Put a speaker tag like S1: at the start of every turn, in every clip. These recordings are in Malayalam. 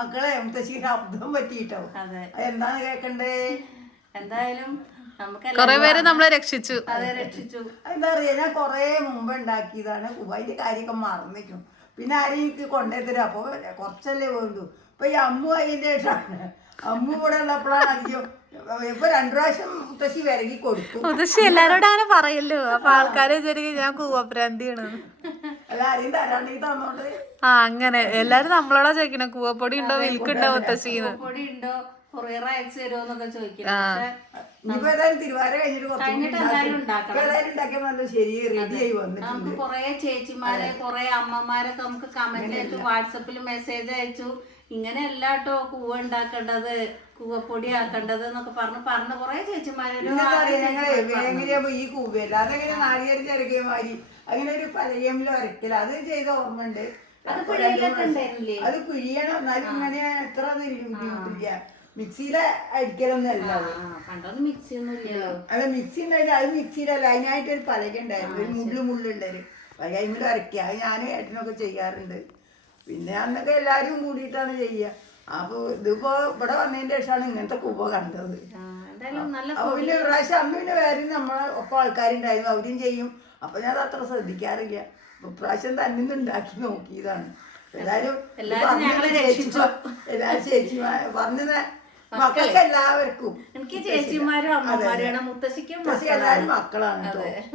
S1: മക്കളെ മുത്തശ്ശിക്ക് അബദ്ധം പറ്റിട്ടോ. എന്താണ് കേക്കണ്ടേ?
S2: എന്തായാലും
S3: കൊറേ പേര് നമ്മളെ രക്ഷിച്ചു.
S1: എന്താ പറയാ, ഞാൻ കൊറേ മുമ്പ് ഉണ്ടാക്കിയതാണ്. അതിന്റെ കാര്യമൊക്കെ മറന്നിരിക്കും. പിന്നെ ആരും എനിക്ക് കൊണ്ടുതരും. അപ്പൊ കുറച്ചല്ലേ വേണ്ടു. ഇപ്പൊ ഈ അമ്മു അതിന്റെ അമ്മു ഇവിടെ ഉള്ളപ്പോഴാണ് അധികം. ഇപ്പൊ 2 പ്രാവശ്യം മുത്തശ്ശി വിരകി കൊടുത്തു.
S3: മുത്തശ്ശി എല്ലാരോടും അങ്ങനെ പറയല്ലോ. അപ്പൊ ആൾക്കാരെ വിചാരിക്കും ഞാൻ കൂവപ്രാന്തിയാണ്.
S1: എല്ലാരെയും തരാണ്ടെങ്കിൽ തന്നോണ്ട്.
S3: അങ്ങനെ എല്ലാരും നമ്മളോടാ ചോദിക്കണേ കൂവപ്പൊടി ഉണ്ടോ, മിൽക്കുണ്ടോ മുത്തശ്ശിന്ന്.
S2: കൊറിയർ അയച്ചു തരുമോന്നൊക്കെ ചോദിക്കും.
S1: ഇനിയിപ്പോ ഏതായാലും തിരുവാതിര കഴിഞ്ഞിട്ട്
S2: നമുക്ക് കൊറേ ചേച്ചിമാരെ കൊറേ അമ്മമാരൊക്കെ നമുക്ക് കമന്റ് അയച്ചു, വാട്സപ്പിൽ മെസ്സേജ് അയച്ചു. ഇങ്ങനെയല്ല കേട്ടോ കൂവ ഉണ്ടാക്കേണ്ടത്, കൂവപ്പൊടി ആക്കേണ്ടത് എന്നൊക്കെ പറഞ്ഞ് കൊറേ ചേച്ചിമാരെ
S1: ഈ കൂവല്ല അതെങ്ങനെ നാളികേര ചിരകമാരി അങ്ങനെ ഒരു പലകേമിൽ വരയ്ക്കല അത് ചെയ്ത ഓർമ്മയുണ്ട്. അത് പിഴിയണം. എന്നാലും ഇങ്ങനെ എത്ര ബുദ്ധിമുട്ടില്ല. മിക്സിയിലെ അടിക്കലൊന്നല്ല. അല്ല മിക്സി ഉണ്ടായില്ല, അത് മിക്സിയിലല്ല, അതിനായിട്ടൊരു പലക ഉണ്ടായിരുന്നു. ഒരു മുള്ളുണ്ടായിരുന്നു. പലകയിമിൽ വരയ്ക്കുക. അത് ഞാനും ഏട്ടനൊക്കെ ചെയ്യാറുണ്ട്. പിന്നെ അന്നൊക്കെ എല്ലാരും കൂടിയിട്ടാണ് ചെയ്യുക. അപ്പൊ ഇതിപ്പോ ഇവിടെ വന്നതിന്റെ ശേഷമാണ് ഇങ്ങനത്തെ കൂവ കണ്ടത്. അപ്പൊ പിന്നെ പ്രാവശ്യം അന്ന് പിന്നെ വേറെ നമ്മളെ ഒപ്പം ആൾക്കാരുണ്ടായിരുന്നു, അവരും ചെയ്യും. അപ്പൊ ഞാൻ അത്ര ശ്രദ്ധിക്കാറില്ല. ഇപ്രാവശ്യം തന്നെ ഉണ്ടാക്കി നോക്കിയതാണ്. എല്ലാരും ചേച്ചിമാർ പറഞ്ഞത് മക്കൾക്ക് എല്ലാവർക്കും.
S2: എനിക്ക് ചേച്ചിമാരും അമ്മമാരും മുത്തശ്ശിക്കും
S1: എല്ലാരും മക്കളാണ്.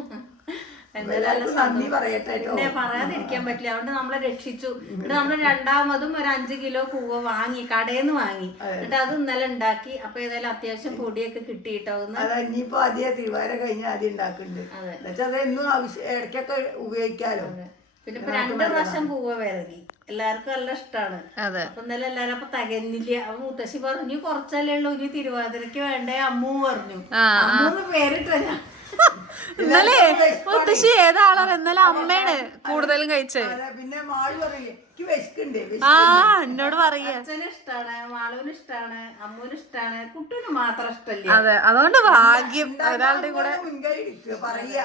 S1: നന്ദി പറയട്ടെ.
S2: പിന്നെ പറയാതിരിക്കാൻ പറ്റില്ല. അതുകൊണ്ട് നമ്മളെ രക്ഷിച്ചു. എന്നിട്ട് നമ്മള് രണ്ടാമതും ഒരു 5 കിലോ കൂവ വാങ്ങി, കടയിൽ നിന്ന് വാങ്ങി. എന്നിട്ട് അത് ഇന്നലെ ഉണ്ടാക്കി. അപ്പൊ ഏതായാലും അത്യാവശ്യം പൊടിയൊക്കെ കിട്ടിയിട്ടാവുന്ന.
S1: ഇനിയിപ്പോ ആദ്യം തിരുവാതിര കഴിഞ്ഞ ആദ്യം ഉണ്ടാക്കുന്നുണ്ട്. എന്നുവെച്ചാൽ അത് എന്നും ഇടയ്ക്കൊക്കെ ഉപയോഗിക്കാലോ.
S2: പിന്നെ ഇപ്പൊ 2 പ്രാവശ്യം കൂവ വിരകി. എല്ലാവർക്കും നല്ല ഇഷ്ടമാണ്. അപ്പൊ ഇന്നലെ എല്ലാരും അപ്പൊ തികഞ്ഞില്ല. അപ്പൊ മുത്തശ്ശി പറഞ്ഞു ഇനി കുറച്ചല്ലേ ഉള്ളൂ, ഇനി തിരുവാതിരക്ക് വേണ്ടേ അമ്മു പറഞ്ഞു. അമ്മൂന്ന് പേരിട്ട ഞാൻ.
S3: ഇന്നലെ മുത്തശ്ശി ഏതാളാണ്? ഇന്നലെ അമ്മയാണ് കൂടുതലും കഴിച്ചത്.
S1: പിന്നെ മാളു പറയേ
S3: എന്നോട് പറയാ.
S2: അച്ഛനും ഇഷ്ടാണ്, മാളുവിന് ഇഷ്ടാണ്, അമ്മൂന് ഇഷ്ടാണ്, കുട്ടൂന് മാത്രം ഇഷ്ടല്ലേ.
S3: അതെ, അതുകൊണ്ട് ഭാഗ്യം ഒരാളുടെ കൂടെ
S1: പറയാ.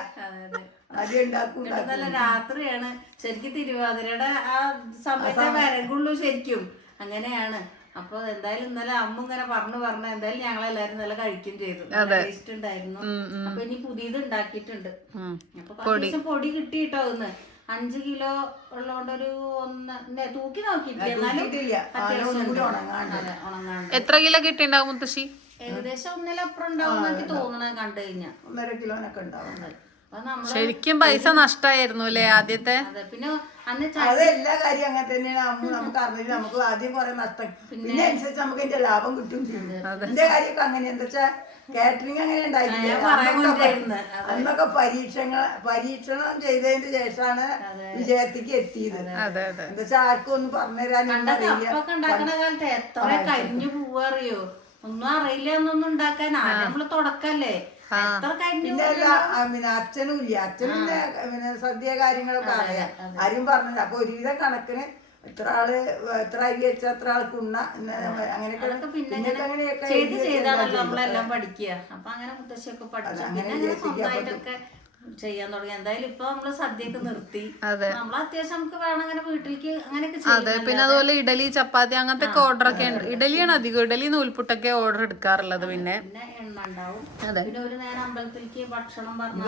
S2: നല്ല രാത്രിയാണ് ശരിക്കും തിരുവാതിരയുടെ ആ സമയത്തെ വരകുള്ളൂ ശരിക്കും. അങ്ങനെയാണ്. അപ്പൊ എന്തായാലും ഇന്നലെ അമ്മ ഇങ്ങനെ പറഞ്ഞു എന്തായാലും ഞങ്ങളെല്ലാരും നല്ല കഴിക്കും ചെയ്തു. ടേസ്റ്റ് ഉണ്ടായിരുന്നു. അപ്പൊ ഇനി പുതിയത് ഉണ്ടാക്കിയിട്ടുണ്ട്. അപ്പൊ കുറച്ച് പൊടി കിട്ടിയിട്ടോ. ഒന്ന് 5 കിലോ ഉള്ളോണ്ടൊരു 1 തൂക്കി നോക്കിയിട്ടില്ല. എന്നാലും ഉണങ്ങാണ്ട്.
S3: എത്ര കിലോ കിട്ടിണ്ടാവും മുത്തശ്ശി?
S2: ഏകദേശം 1.5 ഉണ്ടാവും എനിക്ക് തോന്നണ കണ്ടു കഴിഞ്ഞാ.
S1: 1.5 കിലോനൊക്കെ ഉണ്ടാവും.
S3: ശരിക്കും പൈസ നഷ്ടമായിരുന്നു അല്ലേ ആദ്യത്തെ?
S2: പിന്നെ
S1: എല്ലാ കാര്യം അങ്ങനെ തന്നെയാണ്. നമുക്ക് അറിഞ്ഞില്ല. നമുക്ക് ആദ്യം കുറെ നഷ്ടം, പിന്നെ അനുസരിച്ച് നമുക്ക് അതിന്റെ ലാഭം കിട്ടും ചെയ്യും. എന്റെ കാര്യമൊക്കെ അങ്ങനെ എന്താ വെച്ചാ കാറ്ററിംഗ് അങ്ങനെ ഉണ്ടായിട്ടില്ല. അന്നൊക്കെ പരീക്ഷണം ചെയ്തതിന് ശേഷമാണ് വിജയത്തേക്ക് എത്തിയത്. എന്താ വെച്ചാ ആർക്കും ഒന്നും പറഞ്ഞുതരാൻ
S2: കാലത്ത് എത്ര കരിഞ്ഞു പോവാറിയോ, ഒന്നും അറിയില്ല എന്നൊന്നും ഉണ്ടാക്കാൻ. ആദ്യം നമ്മള് തുടക്കല്ലേ.
S1: പിന്നെ അച്ഛനും ഇല്ല. അച്ഛനും പിന്നെ സദ്യ കാര്യങ്ങളൊക്കെ അറിയാം. ആരും പറഞ്ഞില്ല. അപ്പൊ ഒരുവിധം കണക്കിന് എത്ര ആള് എത്ര അരി വെച്ച എത്ര ആൾക്ക് ഉണ്ണ അങ്ങനെയൊക്കെ
S2: ചെയ്താണല്ലോ നമ്മളെല്ലാം പഠിക്കുക. അപ്പൊ അങ്ങനെ മുത്തശ്ശിയൊക്കെ പഠിച്ചു. പിന്നെ സ്വന്തമായിട്ടൊക്കെ ചെയ്യാൻ തുടങ്ങി. എന്തായാലും ഇപ്പൊ നമ്മള് സദ്യയൊക്കെ നിർത്തി. നമ്മൾ അത്യാവശ്യം നമുക്ക് വേണം അങ്ങനെ വീട്ടിലേക്ക് അങ്ങനെയൊക്കെ ചെയ്യാം.
S3: പിന്നെ അതുപോലെ ഇഡലി ചപ്പാത്തി അങ്ങനത്തെ ഓർഡർ ഒക്കെ ഉണ്ട്. ഇഡലിയാണ് അധികം. ഇഡലി നൂൽപുട്ടൊക്കെ ഓർഡർ എടുക്കാറുള്ളത്. പിന്നെ
S2: എണ്ണ ഉണ്ടാവും. പിന്നെ ഒരു നേരം അമ്പലത്തിലേക്ക് ഭക്ഷണം പറഞ്ഞു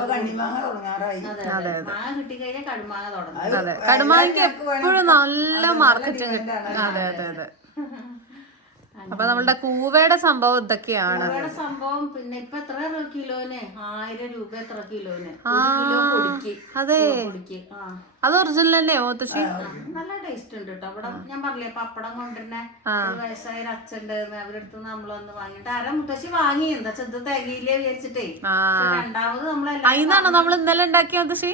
S2: മാങ്ങ കിട്ടിക്കഴിഞ്ഞാൽ കടുമാങ്ങ തുടങ്ങും.
S3: അതെ, കടുമാങ്ങക്ക് എപ്പോഴും നല്ല മാർക്കറ്റിംഗ്. അതെ അതെ അതെ. അപ്പൊ നമ്മളുടെ കൂവയുടെ സംഭവം ഇതൊക്കെയാണ്.
S2: സംഭവം പിന്നെ ഇപ്പൊ എത്ര കിലോന് 1000 രൂപ എത്ര കിലോന്.
S3: അതെ, അത് ഒറിജിനൽ തന്നെ മുത്തശ്ശി.
S2: നല്ല ടേസ്റ്റ് ഉണ്ട് കേട്ടോ. അവിടെ ഞാൻ പറഞ്ഞില്ലേ പപ്പടം കൊണ്ടുവരുന്ന വയസ്സായ അച്ഛൻ്റെ അവരെടുത്ത് നമ്മൾ വന്ന് വാങ്ങിട്ട് മുത്തശ്ശി വാങ്ങി. എന്താ ചെത് തികയില്ലേ വിചാരിച്ചിട്ടേ. രണ്ടാമത്
S3: നമ്മളാണോ നമ്മൾ ഇന്നലെ ഉണ്ടാക്കിയ മുത്തശ്ശി?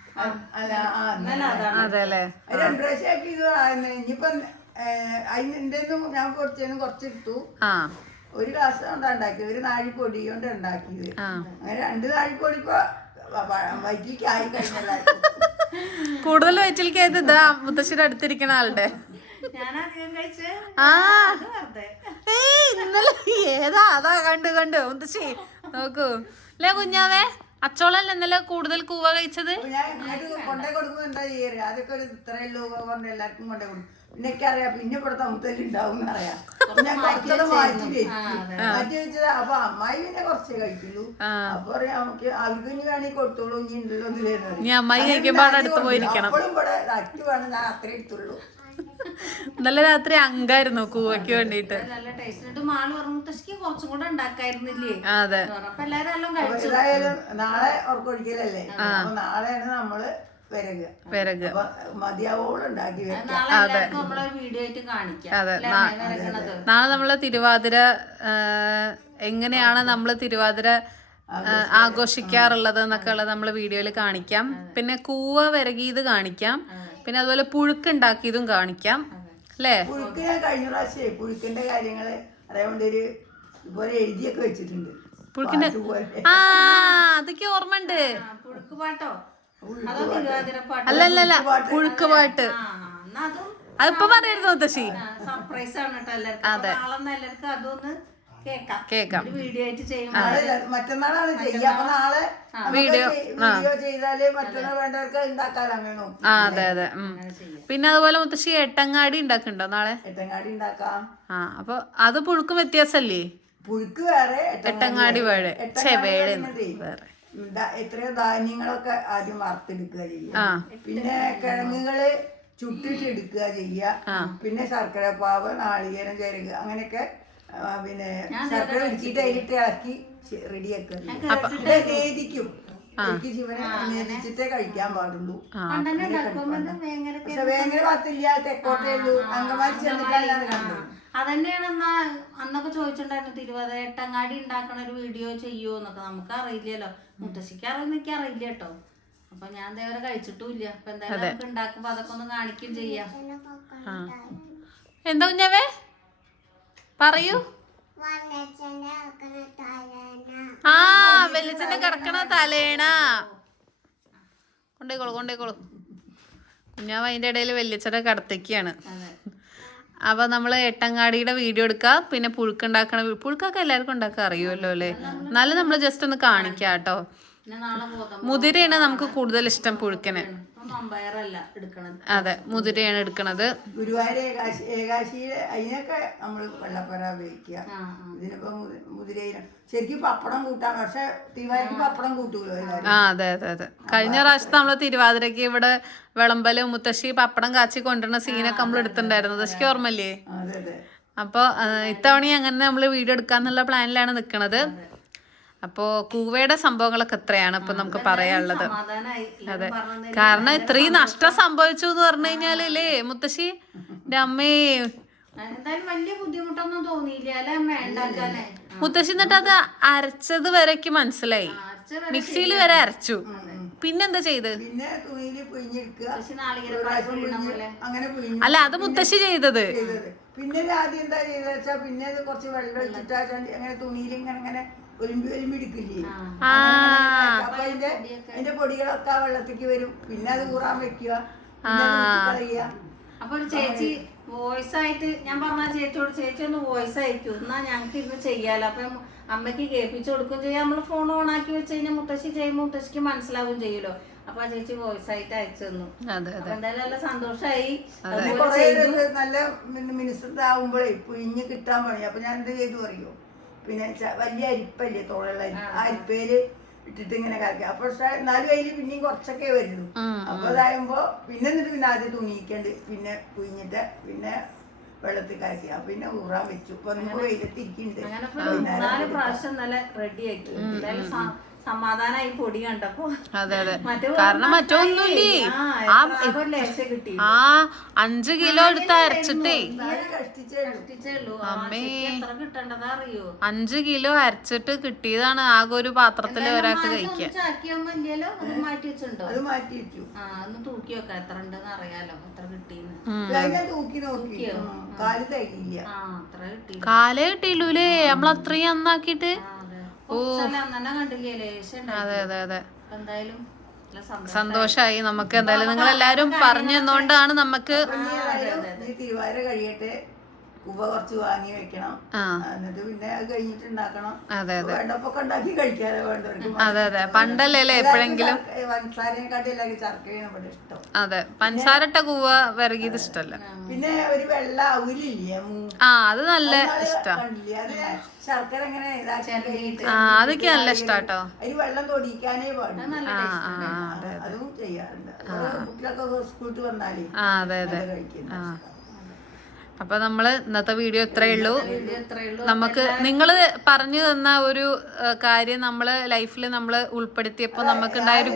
S1: അതെ അല്ലേ. 2 പ്രാവശ്യം ഇനിയിപ്പൊ അതിന്റെ ഞാൻ പൊടിച്ചതിനും കുറച്ചെടുത്തു. 1 ഗ്ലാസ് കൊണ്ടാ ഉണ്ടാക്കിയത്. 1 നാഴിപ്പൊടി കൊണ്ട് ഉണ്ടാക്കിയത്. അങ്ങനെ 2 നാഴിപ്പൊടി ഇപ്പൊ വയറ്റിലേക്ക് ആയി കഴിഞ്ഞാൽ
S3: കൂടുതൽ വയറ്റിലേക്ക് ആയത് ഇതാ മുത്തശ്ശിയുടെ അടുത്തിരിക്കുന്ന ആളുടെ. ഇന്നലെ ഏതാ അതാ കണ്ടു മുത്തശ്ശി നോക്കൂ അല്ലേ കുഞ്ഞാവേ. അച്ചോളല്ലേ ഇന്നലെ കൂടുതൽ കൂവ കഴിച്ചത്?
S1: അപ്പൊ ഞാൻ ഇങ്ങോട്ട് കൊണ്ടേ കൊടുക്കുമ്പോ എന്താ ചെയ്യാറ്? അതൊക്കെ ഒരു ഇത്രയും രൂപ കൊണ്ട് എല്ലാവർക്കും കൊണ്ടേ കൊടുക്കും. പിന്നൊക്കെ അറിയാം, പിന്നെ ഇവിടെ തമുത്തല് ഉണ്ടാവും എന്നറിയാം. ഞാൻ കുറച്ചത് മാറ്റി വെച്ചത്. അപ്പൊ അമ്മായി പിന്നെ കുറച്ചേ കഴിക്കുള്ളൂ. അപ്പൊ പറയാം നമുക്ക് അവർക്ക് ഇനി വേണമെങ്കിൽ കൊടുത്തോളൂ, ഇനി ഉണ്ടല്ലോ എന്ന് വരുന്നത്. അപ്പോഴും ഇവിടെ അറ്റ് വേണം, ഞാൻ അത്രേ എടുത്തുള്ളൂ.
S3: ഇന്നലെ രാത്രി അങ്കായിരുന്നു കൂവയ്ക്ക് വേണ്ടിട്ട്.
S2: നല്ല ടേസ്റ്റ്. മാള് പറഞ്ഞു മുത്തശ്ശിക്ക് കുറച്ചും കൂടെ ഉണ്ടാക്കായിരുന്നില്ലേ?
S3: അതെ.
S2: അപ്പൊ എല്ലാരും എല്ലാം കഴിച്ചു.
S1: ഏതായാലും നാളെ ഉറക്കൊഴിക്കലല്ലേ, അപ്പൊ നാളെയാണ് നമ്മള്
S3: വിറക്
S1: മതിയാവോളം ഉണ്ടാക്കി വെക്കാം.
S2: നാളെ നമ്മളെ വീഡിയോ ആയിട്ട് കാണിക്കാം.
S3: അതെ, നാളെ നമ്മള് തിരുവാതിര എങ്ങനെയാണ് നമ്മള് തിരുവാതിര ആഘോഷിക്കാറുള്ളത് എന്നൊക്കെ ഉള്ളത് നമ്മള് വീഡിയോയിൽ കാണിക്കാം. പിന്നെ കൂവ വിറകിയത് കാണിക്കാം. പിന്നെ അതുപോലെ പുഴുക്ക് ഉണ്ടാക്കിയതും കാണിക്കാം അല്ലേ?
S1: പുഴുക്ക് ഞാൻ കഴിഞ്ഞ പ്രാവശ്യം പുഴുക്കിന്റെ കാര്യങ്ങള് അതേകൊണ്ട് ഒരു ഇതുപോലെ എഴുതിയൊക്കെ വെച്ചിട്ടുണ്ട്.
S3: പുഴുക്കിന്റെ അതൊക്കെ ഓർമ്മ ഉണ്ട്.
S2: പുഴുക്ക് പാട്ടോ അതോ തിരുവാതിര പാട്ടോ?
S3: അല്ലല്ല, പുഴുക്ക് പാട്ട്. അതിപ്പോ പറയരുത് മുത്തശ്ശി,
S2: സർപ്രൈസ് ആണ് കേട്ടോ എല്ലാവർക്കും. നാളെ എല്ലാവർക്കും അതൊന്ന്
S3: കേക്കാം.
S2: വീഡിയോ ആയിട്ട് ചെയ്യുമ്പോ
S1: മറ്റന്നാളാണ് ചെയ്യുക. അപ്പൊ നാളെ വീഡിയോ ചെയ്താല് മറ്റന്നാൾ വേണ്ടവർക്ക് ഉണ്ടാക്കാലോ.
S3: അതെ അതെ. പിന്നെ അതുപോലെ മുത്തശ്ശി എട്ടങ്ങാടി ഉണ്ടാക്കണ്ടോ നാളെ?
S1: എട്ടങ്ങാടി ഉണ്ടാക്കാം.
S3: അപ്പൊ അത് പുഴുക്കും വ്യത്യാസല്ലേ?
S1: പുഴുക്ക് വേറെ,
S3: എട്ടങ്ങാടി വേറെ വേറെ.
S1: എത്രയോ ധാന്യങ്ങളൊക്കെ ആദ്യം വറുത്തെടുക്കുക ചെയ്യുക. പിന്നെ കിഴങ്ങുകള് ചുട്ടിട്ട് എടുക്കുക ചെയ്യുക. പിന്നെ ശർക്കര പാവ്, നാളികേരം ചേരുക, അങ്ങനെയൊക്കെ. പിന്നെ ശർക്കര ഇടിച്ചിട്ട് അതിലിട്ട് ഇളക്കി റെഡിയാക്കുക. പിന്നെ നേദിക്കും. എനിക്ക് ശിവനെ നേദിച്ചിട്ടേ കഴിക്കാൻ പാടുള്ളൂ. പക്ഷെ വേങ്ങര ഭാഗത്തില്ല, തെക്കോട്ടേ ഉള്ളൂ. അങ്കമാലി ചെന്നിട്ടാണ് കണ്ടത്.
S2: അതന്നെയാണ് അന്നൊക്കെ ചോദിച്ചിട്ടുണ്ടായിരുന്നു തിരുവാതിര എട്ടങ്ങാടി ഉണ്ടാക്കണ ഒരു വീഡിയോ ചെയ്യുമോ എന്നൊക്കെ. നമുക്ക് അറിയില്ലല്ലോ, മുത്തശ്ശിക്ക് അറിയുന്നൊക്കെ അറിയില്ല കേട്ടോ. അപ്പൊ ഞാൻ ഇതേവരെ കഴിച്ചിട്ടും ഇല്ല. അപ്പൊ എന്തായാലും നമുക്ക് ഉണ്ടാക്കുമ്പോ അതൊക്കെ ഒന്ന് കാണിക്കും ചെയ്യാം.
S3: എന്താ കുഞ്ഞാവേ പറയൂ. വെളിച്ചെണ്ണ കിടക്കണ തലേണ കൊണ്ടേക്കോളൂ. കുഞ്ഞാവ അതിന്റെ ഇടയിൽ വെള്ളിച്ചെണ്ണ കിടത്തേക്കാണ്. അപ്പൊ നമ്മള് എട്ടങ്ങാടിയുടെ വീഡിയോ എടുക്കാം. പിന്നെ പുഴുക്കുണ്ടാക്കണ പുഴുക്കൊക്കെ എല്ലാവർക്കും ഉണ്ടാക്കാൻ അറിയുമല്ലോ അല്ലേ? എന്നാലും നമ്മള് ജസ്റ്റ് ഒന്ന് കാണിക്കാം കേട്ടോ. മുതിരയാണ് നമുക്ക് കൂടുതൽ ഇഷ്ടം പുഴുക്കിന്. അതെ, മുതിരയാണ് എടുക്കണത്.
S1: ഗുരുവായൂർ ഏകാശിയില് അതിനൊക്കെ നമ്മള് വെള്ളപ്പര ഉപയോഗിക്കുക. ഇതിനിപ്പോ മുതിര ശരിക്കും പപ്പടം കൂട്ടാണ്. പക്ഷെ തിരുവാതിരക്ക് പപ്പടം കൂട്ടുമല്ലോ എല്ലാവരും.
S3: അതെ അതെ അതെ. കഴിഞ്ഞ പ്രാവശ്യത്തെ നമ്മള് തിരുവാതിരക്ക് ഇവിടെ വിളമ്പല് മുത്തശ്ശി പപ്പടം കാച്ചി കൊണ്ടുവരുന്ന സീനൊക്കെ നമ്മൾ എടുത്തിട്ടുണ്ടായിരുന്നു. മുത്തശ്ശിക്ക് ഓർമ്മല്ലേ? അപ്പൊ ഇത്തവണ അങ്ങനെ നമ്മള് വീഡിയോ എടുക്കാന്നുള്ള പ്ലാനിലാണ് നിക്കണത്. അപ്പൊ കൂവയുടെ സംഭവങ്ങളൊക്കെ എത്രയാണ് ഇപ്പൊ നമുക്ക് പറയാനുള്ളത്. അതെ, കാരണം ഇത്രയും നഷ്ടം സംഭവിച്ചു എന്ന് പറഞ്ഞു കഴിഞ്ഞാലല്ലേ മുത്തശ്ശി അമ്മേ.
S2: വലിയ ബുദ്ധിമുട്ടൊന്നും തോന്നിയില്ല
S3: മുത്തശ്ശി. എന്നിട്ട് അത് അരച്ചത് വരെക്ക് മനസ്സിലായി, മിക്സിയിൽ വരെ അരച്ചു. പിന്നെന്താ ചെയ്ത്? അല്ല, അത് മുത്തശ്ശി ചെയ്തത്.
S1: പിന്നെ ആദ്യം എന്താ ചെയ്തെന്ന് വെച്ചാ പിന്നെ കുറച്ച് വെള്ളം ഒഴിച്ചിട്ട് അങ്ങനെ തുണിയിൽ ഇങ്ങനെ ഒലിമ്പി എടുക്കില്ലേ. അപ്പൊ അതിന്റെ പൊടികളൊക്കെ ആ വെള്ളത്തേക്ക് വരും. പിന്നെ അത് ഊറാൻ വെക്കുക, കളയുക.
S2: അപ്പൊ ഒരു ചേച്ചി വോയിസ് ആയിട്ട് ഞാൻ പറഞ്ഞ ചേച്ചിയോട്, ചേച്ചി ഒന്ന് വോയിസ് അയക്കും, എന്നാ ഞങ്ങക്ക് ഇന്ന് ചെയ്യാലോ. അപ്പൊ അമ്മയ്ക്ക് കേൾപ്പിച്ചു കൊടുക്കും ചെയ്യാം. നമ്മള് ഫോൺ ഓൺ ആക്കി വെച്ച് കഴിഞ്ഞാൽ മുത്തശ്ശി ചെയ്യുമ്പോൾ മുത്തശ്ശിക്ക് മനസ്സിലാവും ചെയ്യുമല്ലോ. അപ്പൊ ആ ചേച്ചി വോയിസ് ആയിട്ട് അയച്ചു തന്നു. എന്തായാലും നല്ല സന്തോഷമായി.
S1: നല്ല മിനിസ്റ്ററാകുമ്പോഴേ പിഴിഞ്ഞ് കിട്ടാൻ പണി. അപ്പൊ ഞാൻ എന്ത് ചെയ്തു അറിയോ? പിന്നെ വലിയ അരിപ്പല്ലേ, തോളുള്ള ആ അരിപ്പയില് ഇട്ടിട്ട് ഇങ്ങനെ കറക്കുക. അപ്പൊ എന്നാലും അതിൽ പിന്നെയും കുറച്ചൊക്കെ വരുള്ളൂ. അപ്പൊ അതാകുമ്പോ പിന്നെ എന്നിട്ട് പിന്നെ ആദ്യം തുണിയിക്കണ്ട്, പിന്നെ കുഴിഞ്ഞിട്ട് പിന്നെ വെള്ളത്തിൽ കറക്കി. പിന്നെ ഊറാൻ വെച്ചു. അപ്പൊ നമുക്ക് വെയിലത്തിരിക്കുന്നുണ്ട്.
S2: 4 പ്രാവശ്യം നല്ല റെഡി ആക്കി. സമാധാനായി പൊടി കണ്ടപ്പോ.
S3: അതെ അതെ. കാരണം മറ്റൊന്നുമില്ലേ, 5 കിലോ എടുത്ത് അരച്ചിട്ടേ. അമ്മേ, 5 കിലോ അരച്ചിട്ട് കിട്ടിയതാണ് ആകെ ഒരു പാത്രത്തില് ഒരാൾക്ക് കഴിക്കാൻ.
S2: മാറ്റി വെച്ചിട്ടുണ്ടോ? അത് മാറ്റി വെച്ചു. ഒന്ന് തൂക്കി വെക്കാം എത്ര ഉണ്ടെന്ന് അറിയാലോ, എത്ര കിട്ടിയെന്ന്.
S3: കാലേ കിട്ടിയില്ലൂലേ നമ്മളത്രയും നന്നാക്കിട്ട്. അതെ അതെ അതെ. സന്തോഷായി നമുക്ക്. എന്തായാലും നിങ്ങൾ എല്ലാരും പറഞ്ഞു തന്നോണ്ടാണ് നമുക്ക്.
S1: തിരുവാതിര കഴിയട്ടെ, കുവ കുറച്ച് വാങ്ങി വെക്കണം. എന്നിട്ട് പിന്നെ അത് കഴിഞ്ഞിട്ട് ഉണ്ടാക്കണം.
S3: അതെ അതെ
S1: വേണ്ടപ്പൊക്കെ ഉണ്ടാക്കി കഴിക്കാതെ വേണ്ടവർക്ക്.
S3: അതെ അതെ പണ്ടല്ലേ എപ്പോഴെങ്കിലും
S1: പഞ്ചസാരനെക്കാട്ടി എല്ലാവർക്കും ചർക്കയാണ് ഇവിടെ ഇഷ്ടം.
S3: അതെ പഞ്ചസാര ഇട്ട കൂവ വിറകിയത് ഇഷ്ടല്ല.
S1: പിന്നെ ഒരു വെള്ള അവിലില്ലേ
S3: അത് നല്ല ഇഷ്ടാ.
S1: കണ്ടില്ലേ അത് ശർക്കര ഇങ്ങനെ
S3: അതൊക്കെ നല്ല ഇഷ്ടാട്ടോ.
S1: അതിന് വെള്ളം തൊടിക്കാനേ പാടില്ല. അതും ചെയ്യാറുണ്ട്. കുട്ടികളൊക്കെ സ്കൂളിൽ വന്നാലേ
S3: അതെ അതെ
S1: കഴിക്കുന്നത്.
S3: അപ്പൊ നമ്മള് ഇന്നത്തെ വീഡിയോ ഇത്രയേ ഉള്ളൂ. നമുക്ക് നിങ്ങള് പറഞ്ഞു തന്ന ഒരു കാര്യം നമ്മള് ലൈഫിൽ നമ്മള് ഉൾപ്പെടുത്തിയപ്പോ നമുക്ക് ഉണ്ടായൊരു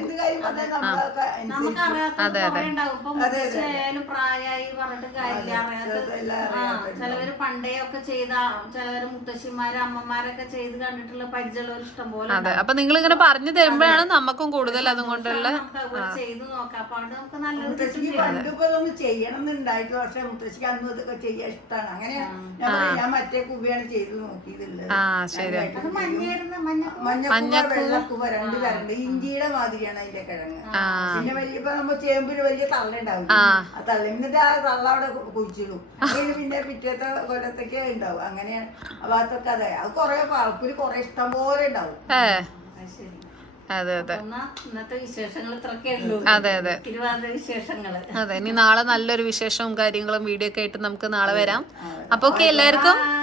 S2: അതെ അതെ പ്രായമായി പറഞ്ഞിട്ട് കാര്യമില്ല. അറിയാത്ത ചിലവര് പണ്ടേ ഒക്കെ ചെയ്ത ചിലവര് മുത്തശ്ശിമാര് അമ്മമാരൊക്കെ ചെയ്ത് കണ്ടിട്ടുള്ള പരിചയമുള്ള ഇഷ്ടം പോലെ.
S3: അതെ അപ്പൊ നിങ്ങൾ ഇങ്ങനെ പറഞ്ഞു തരുമ്പോഴാണ് നമുക്കും കൂടുതൽ അതുകൊണ്ടുള്ള
S2: ചെയ്ത് നോക്കാം. അപ്പൊ അവിടെ നമുക്ക് നല്ലൊരു
S1: ചെയ്യണം എന്നുണ്ടായിട്ട് പക്ഷെ മുത്തശ്ശിക്ക് അന്ന് ഇതൊക്കെ ചെയ്യാൻ ഇഷ്ടമാണ്. അങ്ങനെ ഞാൻ മറ്റേ കുവയാണ് ചെയ്ത് നോക്കിയതുള്ളത്. മഞ്ഞക്കുവ വെള്ളക്കുവ 2 തരണ്ട്. ഇഞ്ചിയുടെ മാതിരിയാണ് അതിന്റെ കിഴങ്ങ്. പിന്നെ വലിയപ്പോ നമ്മ ചേമ്പിന് വലിയ തള്ള ഉണ്ടാവും. ആ തള്ള എന്നിട്ട് ആ തള്ള അവിടെ കുഴിച്ചിടും. അതിന് പിന്നെ പിറ്റേത്തെ കൊല്ലത്തേക്ക് ഉണ്ടാവും. അങ്ങനെയാണ് ആ ഭാഗത്തൊക്കെ. അതെ അത് കൊറേ പാർപ്പിൽ കൊറേ ഇഷ്ടം പോലെ ഉണ്ടാവും.
S3: അതെ അതെ
S2: ഇന്നത്തെ വിശേഷങ്ങൾ ഇത്രയൊക്കെ ഉള്ളൂ.
S3: അതെ അതെ
S2: തിരുവാതിര വിശേഷങ്ങള്.
S3: അതെ ഇനി നാളെ നല്ലൊരു വിശേഷവും കാര്യങ്ങളും വീഡിയോ ഒക്കെ ആയിട്ട് നമുക്ക് നാളെ വരാം. അപ്പൊ ഓക്കെ എല്ലാവർക്കും